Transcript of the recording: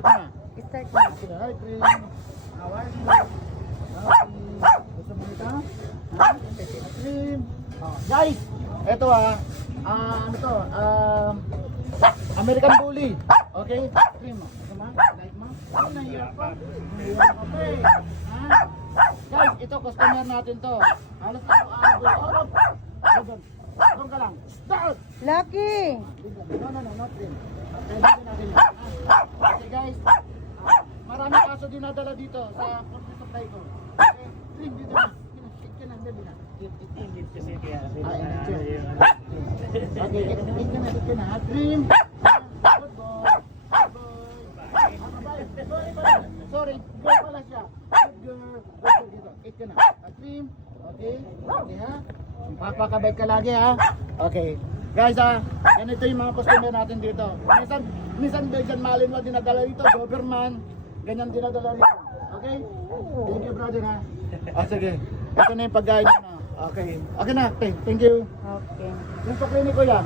start na. Start na. Okay, hi, Trim. How are you? Gusto mo ito? Ha? Trim. Oh, guys, ito ano to? American Bully. Okay? Trim mo. Gusto mo? Like mo? Ano na hirap pa? Okay. Ha? Guys, ito customer natin to. Halos araw-araw. Doon ka lang. Start! Lucky! No, not Trim. Okay, dito natin yan. Okay guys, maraming kaso dinadala dito sa poultry supply ko. Okay, Trim dito na. Ikit na, dali na. Okay, ikit na. Trim. Good boy. Good boy. Sorry, girl pala siya. Good girl. Good girl dito. Ikit na. Trim. Okay. Okay ha. Papakabait ka lagi ha. Okay. Guys ganito yung mga customer natin dito. Minsan Belgian Malinois dinadala dito, Doberman, ganyan dinadala dito. Okay? Thank you brother ha. Sige. Ito na yung pagkain na. Okay. Okay na. Thank you. Okay. Yung sa clinic ko yan.